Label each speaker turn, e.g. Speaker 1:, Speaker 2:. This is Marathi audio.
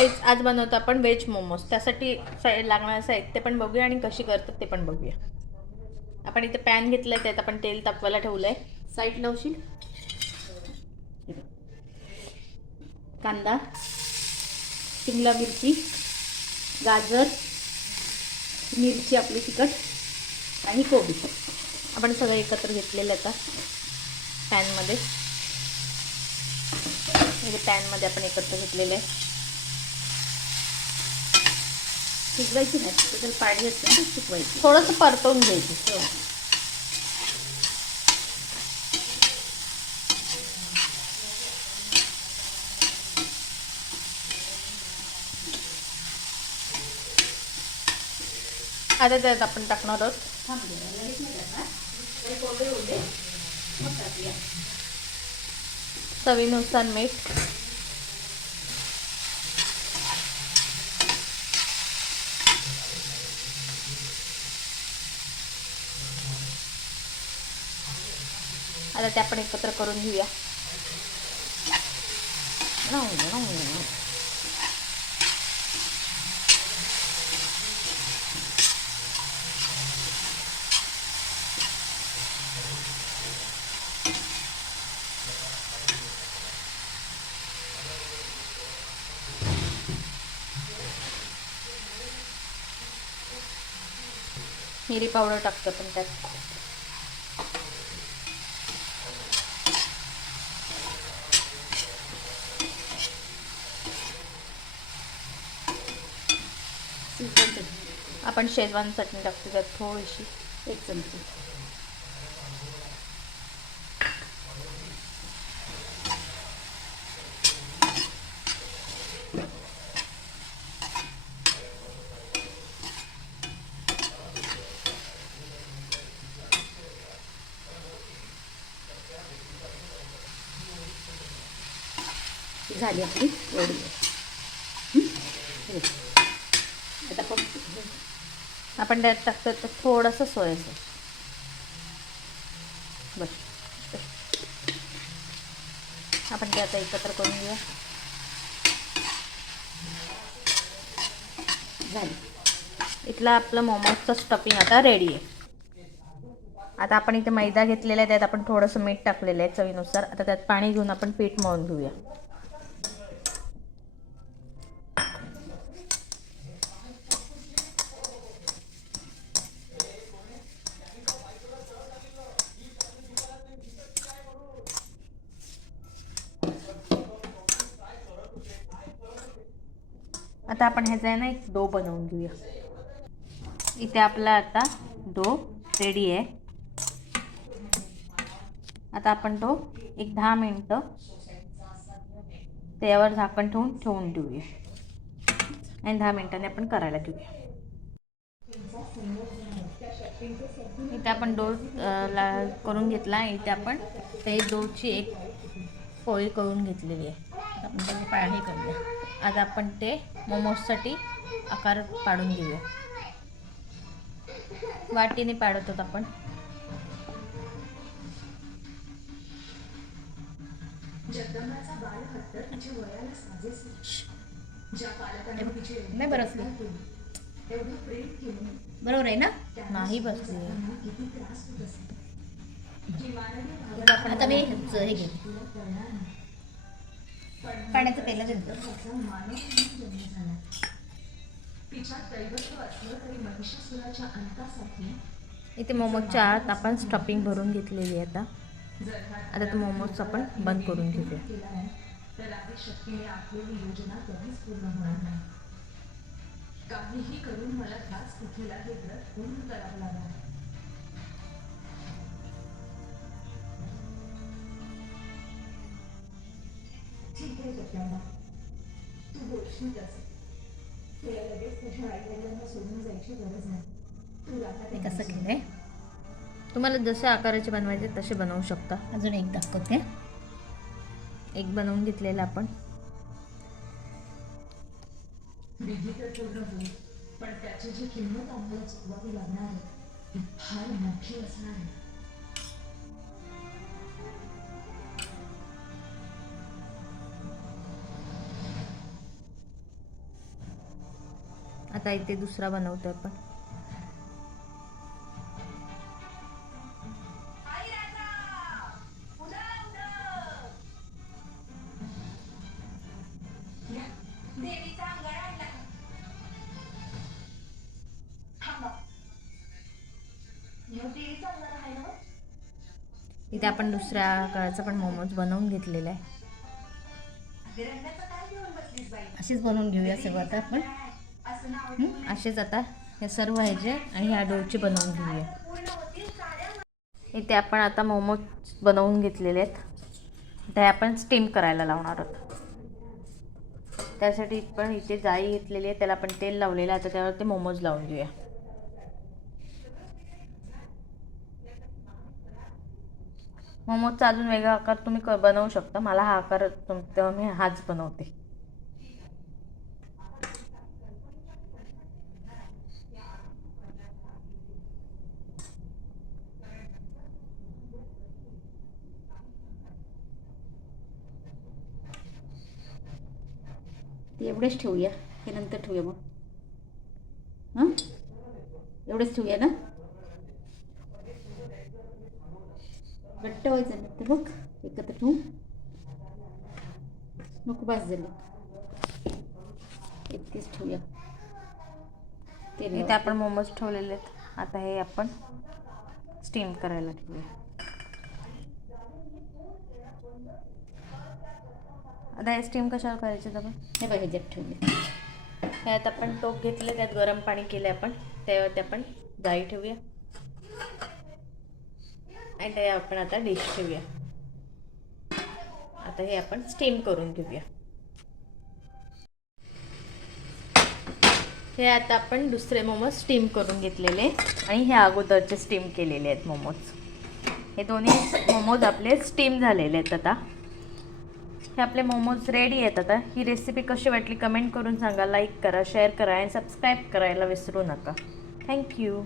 Speaker 1: गाईज आज बनवतो आपण व्हेज मोमोज. त्यासाठी लागणारं साहित्य पण बघूया आणि कशी करतात ते पण बघूया. आपण इथे पॅन घेतलं आहे त्यात आपण तेल तापवायला ठेवलं आहे साईड लावशील कांदा शिमला मिरची गाजर मिरची आपली तिखट आणि कोबी. आपण सगळं एकत्र घेतलेलं आता पॅनमध्ये. म्हणजे पॅनमध्ये आपण एकत्र घेतलेलं आहे.
Speaker 2: शिजवायची नाही त्याच्यात पाणी असते ना शिकवायची
Speaker 1: थोडंसं परतवून घ्यायचं. आता त्यात आपण टाकणार आहोत.
Speaker 2: थांब जरा, लगेच नाही टाकणार. काही कोरडे होऊ दे. मग टाकूया.
Speaker 1: चवीनुसार मीठ आता ते आपण एकत्र करून घेऊया. मिरी पावडर टाकतो पण त्यात
Speaker 2: सिंपल चटणी.
Speaker 1: आपण शेजवान चटणी टाकतो त्यात थोडीशी
Speaker 2: एक चमची. झाली आपली एवढी. आता आपण
Speaker 1: आपण त्यात टाकतो तर थोडंसं सोया सॉस बस. आपण ते आता एकत्र करून घेऊया.
Speaker 2: झाली.
Speaker 1: इथला आपलं मोमोजचं स्टफिंग आता रेडी आहे. आता आपण इथे मैदा घेतलेला आहे त्यात आपण थोडंसं मीठ टाकलेलं आहे चवीनुसार. आता त्यात पाणी घेऊन आपण पीठ मळून घेऊया. आता आपण ह्याचा आहे ना एक डो बनवून घेऊया. इथे आपला आता डो रेडी आहे. आता आपण तो एक दहा मिनटं त्यावर झाकण ठेवून ठेवून देऊया. आणि दहा मिनिटांनी आपण करायला घेऊया. इथे आपण डो ला करून घेतला आणि इथे आपण ते डोची एक पोळी करून घेतलेली आहे. आपण त्याची पाणी करूया. आज आपण ते मोमोजसाठी आकार पाडून घेऊया. वाटीने पाडत आहोत आपण
Speaker 2: नाही. बरं बरोबर आहे ना?
Speaker 1: नाही बसली.
Speaker 2: आता मी हे घे पाण्याचं पहिलं घेतो
Speaker 1: इथे मोमोजच्या आत आपण स्टॉपिंग भरून घेतलेली आहे आता. आता ते मोमोज आपण बंद करून घेतो
Speaker 3: काहीही करून मला खास कुठेला हे व्रत पूर्ण करावं लागणार? ठीक आहे सत्यांना तू बोलशील तसं तुला लगेच तुझ्या आई वडिलांना सोडून जायची गरज नाही तू
Speaker 2: कसं केलंय?
Speaker 1: तुम्हाला जसे आकाराचे बनवायचे तसे बनवू शकता.
Speaker 2: अजून एक दाखवते.
Speaker 1: एक बनवून घेतलेला आपण.
Speaker 3: विधी तर पूर्ण होईल. पण त्याची जी किंमत आम्हाला चुकवावी लागणार आहे. ती फार मोठी असणार आहे.
Speaker 1: आता इथे दुसरा बनवतो आपण. इथे आपण दुसऱ्या आकाराचा पण मोमोज बनवून घेतलेला आहे. असेच बनवून घेऊया सर्व आता आपण. असेच आता हे सर्व ह्याचे आणि ह्या डोचे बनवून घेऊया. इथे आपण आता मोमोज बनवून घेतलेले आहेत. ते आपण स्टीम करायला लावणार आहोत. त्यासाठी पण इथे जाळी घेतलेली आहे त्याला आपण तेल लावलेलं आहे. आता त्यावर ते मोमोज लावून घेऊया. मोमोजचा अजून वेगळा आकार तुम्ही क- बनवू शकता. मला हा आकार तुम तेव्हा मी हाच बनवते.
Speaker 2: ते एवढेच ठेवूया. हे नंतर ठेवूया मग हां? एवढेच ठेवूया ना? घट्ट व्हायचं ते बघ एकत्र ठेवू. नको बस झालं. इतकेच ठेवूया.
Speaker 1: इथे आपण मोमोज ठेवलेले आहेत. आता हे आपण स्टीम करायला ठेवूया. आता हे स्टीम कशावर करायचे आपण?
Speaker 2: हे बघ ह्याच्यात ठेवूया
Speaker 1: ह्यात आपण टोप घेतलं त्यात गरम पाणी केलं आपण. त्यावरती आपण जाळी ठेवूया. आणि ते आपण आता डिश ठेवूया. आता हे आपण स्टीम करून घेऊया. हे आता आपण दुसरे मोमोज स्टीम करून घेतलेले. आणि हे अगोदरचे स्टीम केलेले आहेत मोमोज हे दोन्ही मोमोज आपले स्टीम झालेले आहेत आता. हे आपले मोमोज रेडी आहेत आता. ही रेसिपी कशी वाटली कमेंट करून सांगा. लाईक करा शेअर करा आणि सबस्क्राईब करायला विसरू नका. थँक्यू